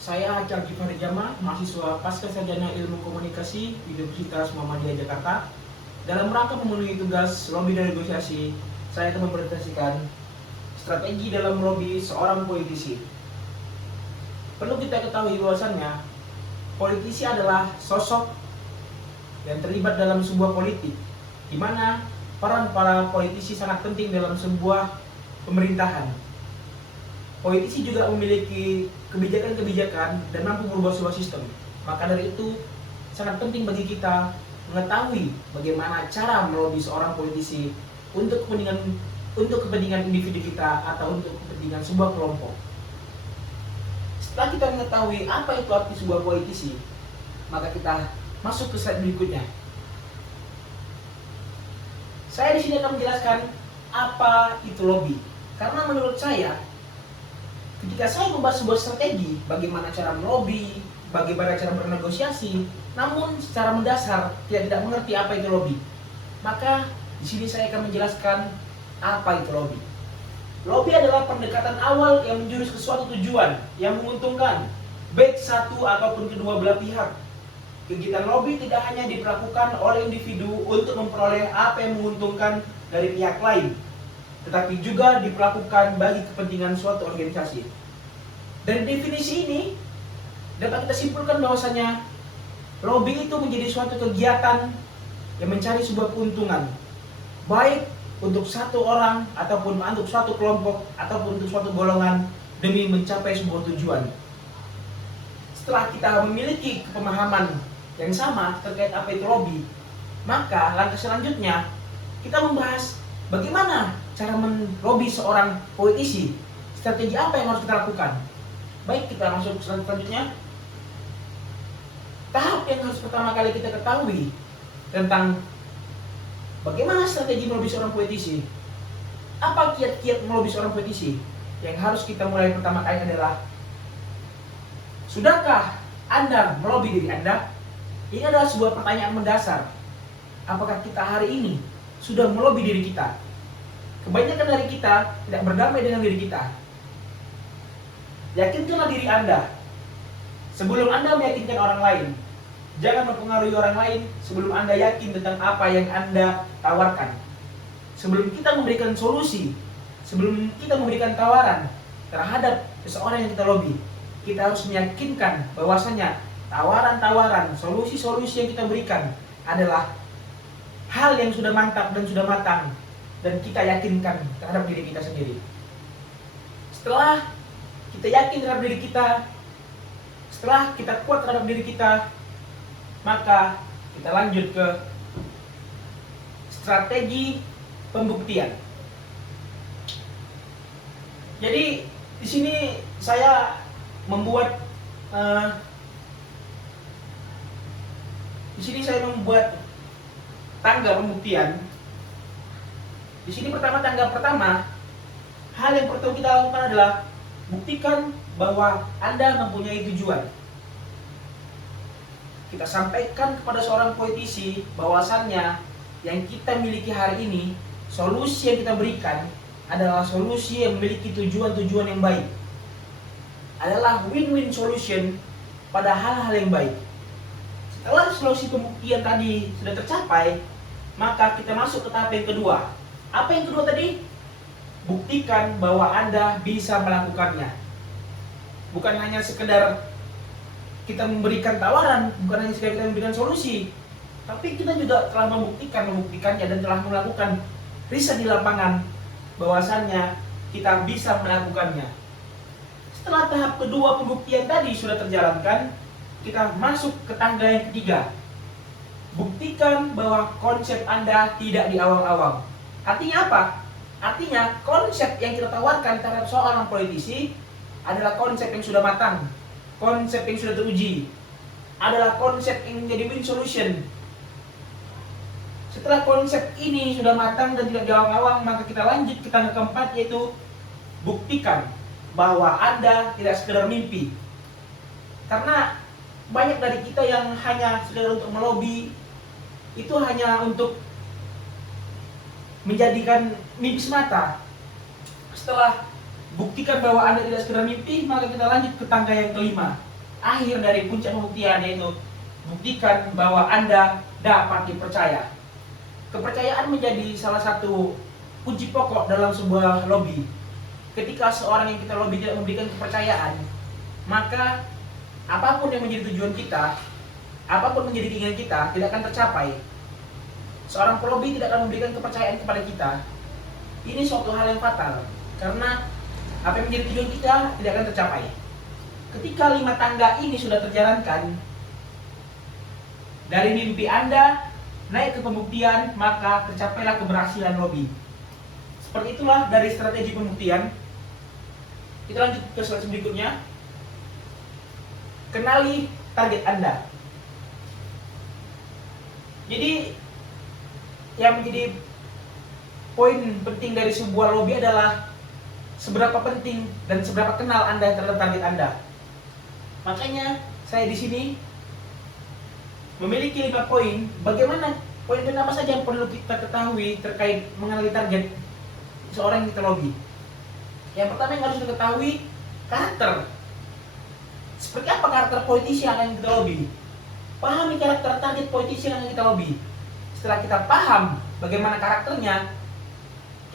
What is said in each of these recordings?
Saya Hajar Gifari Jama, mahasiswa Pascasarjana Ilmu Komunikasi Universitas Muhammadiyah Jakarta. Dalam rangka memenuhi tugas lobby dan negosiasi, saya akan mempresentasikan strategi dalam lobby seorang politisi. Perlu kita ketahui bahwasannya, politisi adalah sosok yang terlibat dalam sebuah politik, di mana peran para politisi sangat penting dalam sebuah pemerintahan. Politisi juga memiliki kebijakan-kebijakan dan mampu merubah sebuah sistem. Maka dari itu, sangat penting bagi kita mengetahui bagaimana cara melobi seorang politisi untuk kepentingan individu kita atau untuk kepentingan sebuah kelompok. Setelah kita mengetahui apa itu arti sebuah politisi, maka kita masuk ke slide berikutnya. Saya di sini akan menjelaskan apa itu lobby. Karena menurut saya, ketika saya membahas sebuah strategi, bagaimana cara melobi, bagaimana cara bernegosiasi, namun secara mendasar tidak mengerti apa itu lobby, maka di sini saya akan menjelaskan apa itu lobby. Lobby adalah pendekatan awal yang menjurus ke suatu tujuan yang menguntungkan baik satu ataupun kedua belah pihak. Kegiatan lobby tidak hanya dilakukan oleh individu untuk memperoleh apa yang menguntungkan dari pihak lain, tetapi juga diperlakukan bagi kepentingan suatu organisasi. Dari definisi ini dapat kita simpulkan bahwasanya lobby itu menjadi suatu kegiatan yang mencari sebuah keuntungan, baik untuk satu orang ataupun untuk suatu kelompok ataupun untuk suatu golongan demi mencapai sebuah tujuan. Setelah kita memiliki pemahaman yang sama terkait apa itu lobby, maka langkah selanjutnya kita membahas bagaimana cara melobi seorang politisi, strategi apa yang harus kita lakukan. Baik, kita masuk ke selanjutnya. Tahap yang harus pertama kali kita ketahui tentang bagaimana strategi melobi seorang politisi. Apa kiat-kiat melobi seorang politisi? Yang harus kita mulai pertama kali adalah, sudahkah Anda melobi diri Anda? Ini adalah sebuah pertanyaan mendasar. Apakah kita hari ini sudah melobi diri kita? Kebanyakan dari kita tidak berdamai dengan diri kita. Yakinkanlah diri Anda sebelum Anda meyakinkan orang lain. Jangan mempengaruhi orang lain sebelum Anda yakin tentang apa yang Anda tawarkan. Sebelum kita memberikan solusi, sebelum kita memberikan tawaran terhadap seseorang yang kita lobi, kita harus meyakinkan bahwasanya tawaran-tawaran, solusi-solusi yang kita berikan adalah hal yang sudah mantap dan sudah matang, dan kita yakinkan terhadap diri kita sendiri. Setelah kita yakin terhadap diri kita, setelah kita kuat terhadap diri kita, maka kita lanjut ke strategi pembuktian. Jadi di sini saya membuat tangga pembuktian. Di sini tangga pertama, hal yang perlu kita lakukan adalah buktikan bahwa Anda mempunyai tujuan. Kita sampaikan kepada seorang politisi bahwasannya yang kita miliki hari ini, solusi yang kita berikan adalah solusi yang memiliki tujuan-tujuan yang baik. Adalah win-win solution pada hal-hal yang baik. Setelah solusi pembuktian tadi sudah tercapai, maka kita masuk ke tahap yang kedua. Apa yang kedua tadi? Buktikan bahwa Anda bisa melakukannya. Bukan hanya sekedar kita memberikan tawaran, bukan hanya sekedar kita memberikan solusi, tapi kita juga telah membuktikannya dan telah melakukan riset di lapangan bahwasannya kita bisa melakukannya. Setelah tahap kedua pembuktian tadi sudah terjalankan, kita masuk ke tangga yang ketiga. Buktikan bahwa konsep Anda tidak diawang-awang. Artinya apa? Artinya konsep yang kita tawarkan terhadap seorang politisi adalah konsep yang sudah matang, konsep yang sudah teruji, adalah konsep yang menjadi win solution. Setelah konsep ini sudah matang dan tidak diawang-awang, maka kita lanjut ke tangga keempat, yaitu buktikan bahwa Anda tidak sekedar mimpi. Karena banyak dari kita yang hanya sekedar untuk melobi, itu hanya untuk menjadikan mimpi semata. Setelah buktikan bahwa Anda tidak sekedar mimpi, maka kita lanjut ke tangga yang kelima, akhir dari puncak pembuktian, yaitu buktikan bahwa Anda dapat dipercaya. Kepercayaan menjadi salah satu kunci pokok dalam sebuah lobby. Ketika seorang yang kita lobby tidak memberikan kepercayaan, maka apapun yang menjadi tujuan kita, apapun menjadi keinginan kita, tidak akan tercapai. Seorang pelobby tidak akan memberikan kepercayaan kepada kita. Ini suatu hal yang fatal, karena apa yang menjadi tujuan kita tidak akan tercapai. Ketika 5 tangga ini sudah terjalankan, dari mimpi Anda naik ke pembuktian, maka tercapailah keberhasilan lobby. Seperti itulah dari strategi pembuktian. Kita lanjut ke slide berikutnya. Kenali target Anda. Jadi yang menjadi poin penting dari sebuah lobby adalah seberapa penting dan seberapa kenal Anda terhadap target Anda. Makanya saya di sini memiliki 5 poin. Bagaimana poin-poin apa saja yang perlu kita ketahui terkait mengenali target seorang yang kita lobby. Yang pertama yang harus kita ketahui, karakter. Seperti apa karakter politisi yang akan kita lobby? Pahami karakter target politisi yang akan kita lobby. Setelah kita paham bagaimana karakternya,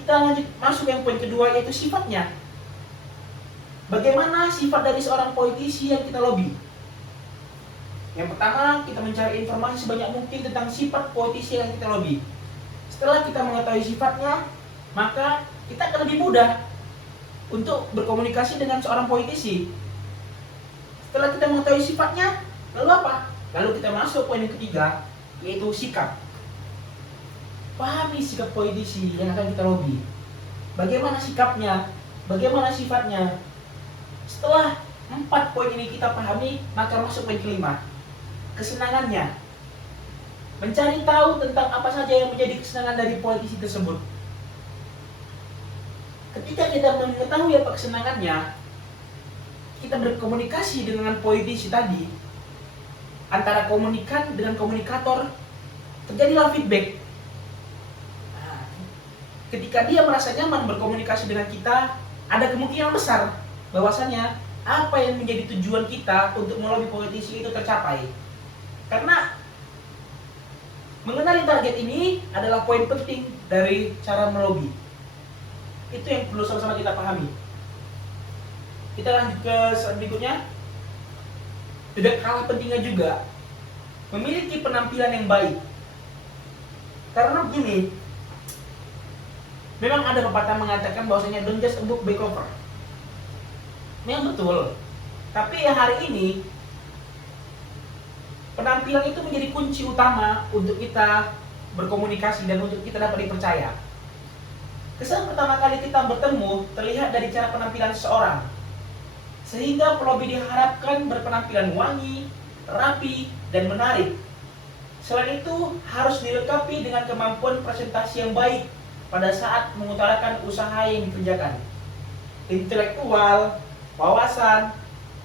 kita lanjut masuk yang poin kedua, yaitu sifatnya. Bagaimana sifat dari seorang politisi yang kita lobby? Yang pertama, kita mencari informasi sebanyak mungkin tentang sifat politisi yang kita lobby. Setelah kita mengetahui sifatnya, maka kita akan lebih mudah untuk berkomunikasi dengan seorang politisi. Setelah kita mengetahui sifatnya, lalu apa? Lalu kita masuk poin yang ketiga, yaitu sikap. Pahami sikap politisi yang akan kita lobby. Bagaimana sikapnya? Bagaimana sifatnya? Setelah 4 poin ini kita pahami, maka masuk poin kelima, kesenangannya. Mencari tahu tentang apa saja yang menjadi kesenangan dari politisi tersebut. Ketika kita mengetahui apa kesenangannya, kita berkomunikasi dengan politisi tadi. Antara komunikan dengan komunikator, terjadilah feedback. Nah, ketika dia merasa nyaman berkomunikasi dengan kita, ada kemungkinan besar bahwasanya apa yang menjadi tujuan kita untuk melobi politisi itu tercapai. Karena mengenali target ini adalah poin penting dari cara melobi. Itu yang perlu sama-sama kita pahami. Kita lanjut ke slide berikutnya. Tidak kalah pentingnya juga memiliki penampilan yang baik. Karena begini, memang ada pepatah mengatakan bahwasanya don't judge a book by cover. Memang betul. Tapi hari ini penampilan itu menjadi kunci utama untuk kita berkomunikasi dan untuk kita dapat dipercaya. Kesan pertama kali kita bertemu terlihat dari cara penampilan seseorang. Sehingga pelobi diharapkan berpenampilan wangi, rapi, dan menarik. Selain itu, harus dilengkapi dengan kemampuan presentasi yang baik pada saat mengutarakan usaha yang dikerjakan. Intelektual, wawasan,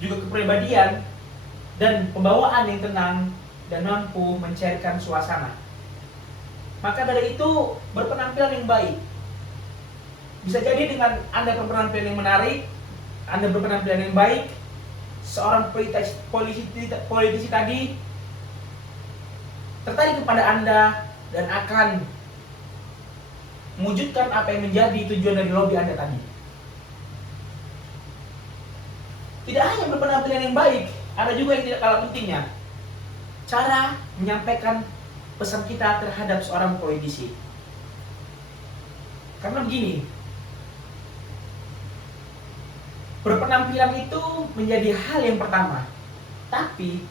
juga kepribadian, dan pembawaan yang tenang dan mampu mencairkan suasana. Maka dari itu, berpenampilan yang baik. Bisa jadi dengan Anda berpenampilan yang menarik, Anda berpenampilan yang baik, seorang politisi tadi tertarik kepada Anda dan akan mewujudkan apa yang menjadi tujuan dari lobby Anda tadi. Tidak hanya berpenampilan yang baik, ada juga yang tidak kalah pentingnya, cara menyampaikan pesan kita terhadap seorang politisi. Karena begini, berpenampilan itu menjadi hal yang pertama, tapi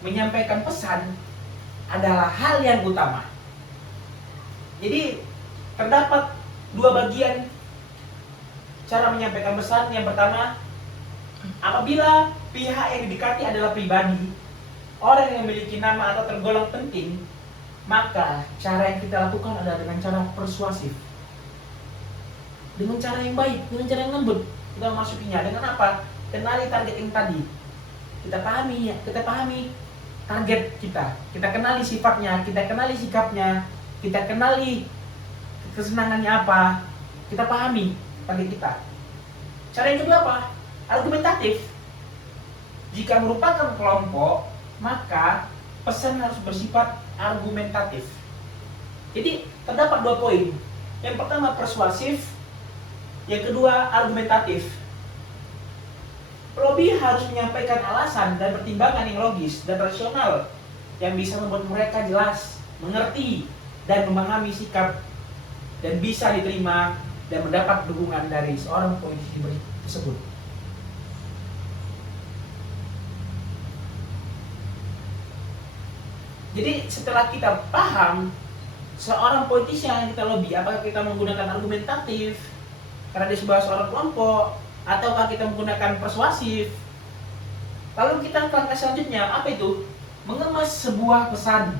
menyampaikan pesan adalah hal yang utama. Jadi terdapat 2 bagian cara menyampaikan pesan. Yang pertama, apabila pihak yang didekati adalah pribadi, orang yang memiliki nama atau tergolong penting, maka cara yang kita lakukan adalah dengan cara persuasif, dengan cara yang baik, dengan cara yang lembut. Kita memasukinya dengan apa? Kenali target yang tadi. Kita pahami target kita. Kita kenali sifatnya, kita kenali sikapnya, kita kenali kesenangannya apa. Kita pahami target kita. Cara yang kedua apa? Argumentatif. Jika merupakan kelompok, maka pesan harus bersifat argumentatif. Jadi terdapat 2 poin. Yang pertama persuasif, yang kedua argumentatif. Lobby harus menyampaikan alasan dan pertimbangan yang logis dan rasional yang bisa membuat mereka jelas, mengerti, dan memahami sikap dan bisa diterima dan mendapat dukungan dari seorang politisi tersebut. Jadi setelah kita paham seorang politisi yang kita lobby, apakah kita menggunakan argumentatif karena dia sebuah seorang kelompok, ataukah kita menggunakan persuasif, lalu kita langkah selanjutnya apa itu? Mengemas sebuah pesan.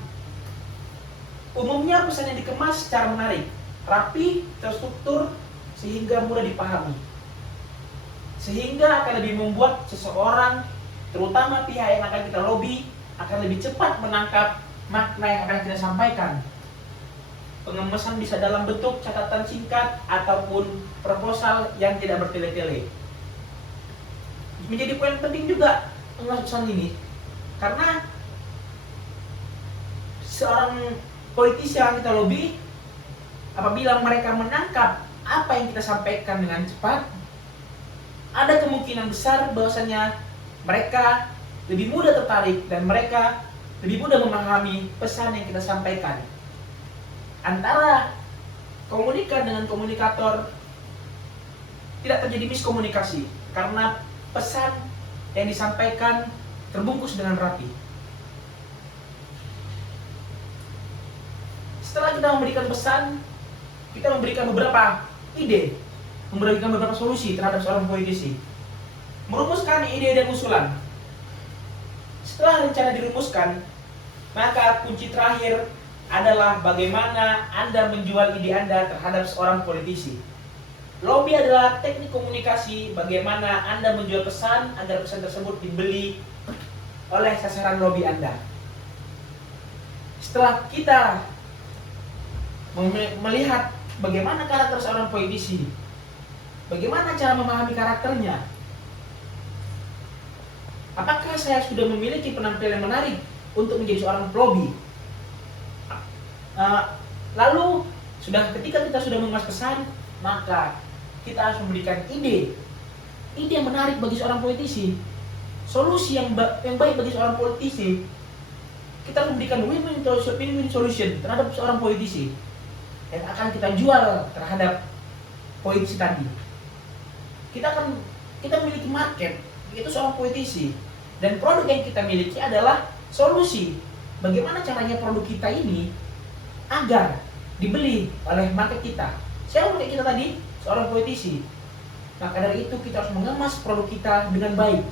Umumnya pesan yang dikemas secara menarik, rapi, terstruktur, sehingga mudah dipahami, sehingga akan lebih membuat seseorang, terutama pihak yang akan kita lobby, akan lebih cepat menangkap makna yang akan kita sampaikan. Pengemesan bisa dalam bentuk catatan singkat ataupun proposal yang tidak bertele-tele. Menjadi poin penting juga mengemas pesan ini, karena seorang politisi yang kita lobby, apabila mereka menangkap apa yang kita sampaikan dengan cepat, ada kemungkinan besar bahwasanya mereka lebih mudah tertarik dan mereka lebih mudah memahami pesan yang kita sampaikan. Antara komunikan dengan komunikator tidak terjadi miskomunikasi karena pesan yang disampaikan terbungkus dengan rapi. Setelah kita memberikan pesan, kita memberikan beberapa ide, memberikan beberapa solusi terhadap seorang politisi, merumuskan ide dan usulan. Setelah rencana dirumuskan, maka kunci terakhir adalah bagaimana Anda menjual ide Anda terhadap seorang politisi. Lobby adalah teknik komunikasi bagaimana Anda menjual pesan agar pesan tersebut dibeli oleh sasaran lobby Anda. Setelah kita melihat bagaimana karakter seorang politisi, bagaimana cara memahami karakternya, apakah saya sudah memiliki penampilan menarik untuk menjadi seorang lobby? Lalu ketika kita sudah mengemas pesan, maka kita harus memberikan ide yang menarik bagi seorang politisi, solusi yang baik bagi seorang politisi. Kita harus memberikan win-win solution terhadap seorang politisi yang akan kita jual terhadap politisi tadi. Kita memiliki market, itu seorang politisi, dan produk yang kita miliki adalah solusi. Bagaimana caranya produk kita ini agar dibeli oleh market kita? Siapa market kita tadi? Seorang politisi. Maka dari itu kita harus mengemas produk kita dengan baik.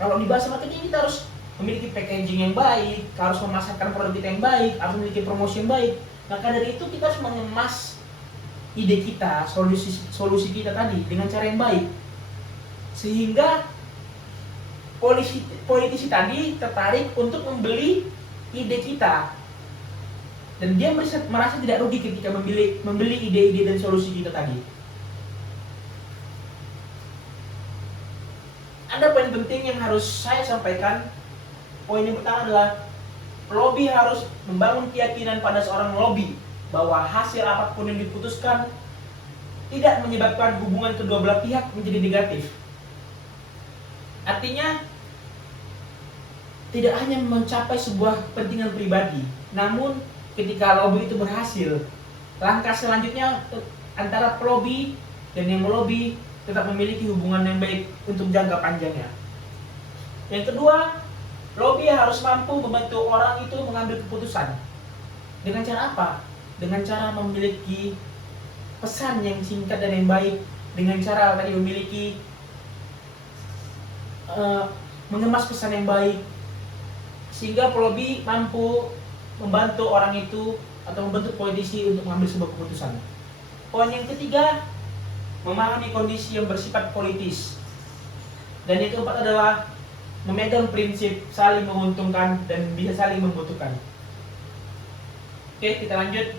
Kalau di bahasa marketing kita harus memiliki packaging yang baik, harus memasarkan produk kita yang baik, harus memiliki promosi yang baik. Maka dari itu kita harus mengemas ide kita, solusi kita tadi dengan cara yang baik, sehingga politisi tadi tertarik untuk membeli ide kita, dan dia merasa tidak rugi ketika membeli ide-ide dan solusi kita tadi. Ada poin penting yang harus saya sampaikan. Poin yang pertama adalah lobby harus membangun keyakinan pada seorang lobby bahwa hasil apapun yang diputuskan tidak menyebabkan hubungan kedua belah pihak menjadi negatif. Artinya tidak hanya mencapai sebuah kepentingan pribadi, namun ketika lobby itu berhasil, langkah selanjutnya antara pelobby dan yang melobi tetap memiliki hubungan yang baik untuk jangka panjangnya. Yang kedua, lobby harus mampu membantu orang itu mengambil keputusan. Dengan cara apa? Dengan cara memiliki pesan yang singkat dan yang baik, dengan cara tadi memiliki mengemas pesan yang baik, sehingga pelobby mampu membantu orang itu atau membantu politisi untuk mengambil sebuah keputusan. Poin yang ketiga, memahami kondisi yang bersifat politis. Dan yang keempat adalah memegang prinsip saling menguntungkan dan bisa saling membutuhkan. Oke, kita lanjut.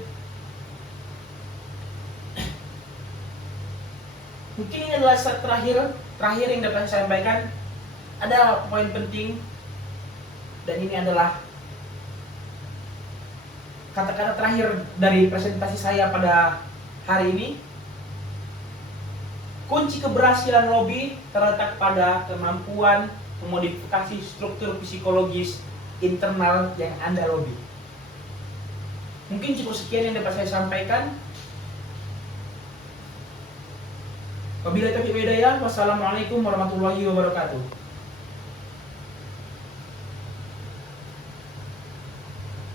Mungkin ini adalah slide terakhir yang dapat saya sampaikan. ada poin penting, dan ini adalah kata-kata terakhir dari presentasi saya pada hari ini. Kunci keberhasilan lobby terletak pada kemampuan memodifikasi struktur psikologis internal yang Anda lobby. Mungkin cukup sekian yang dapat saya sampaikan. Wabillahi taufiq wal hidayah. Wassalamualaikum warahmatullahi wabarakatuh.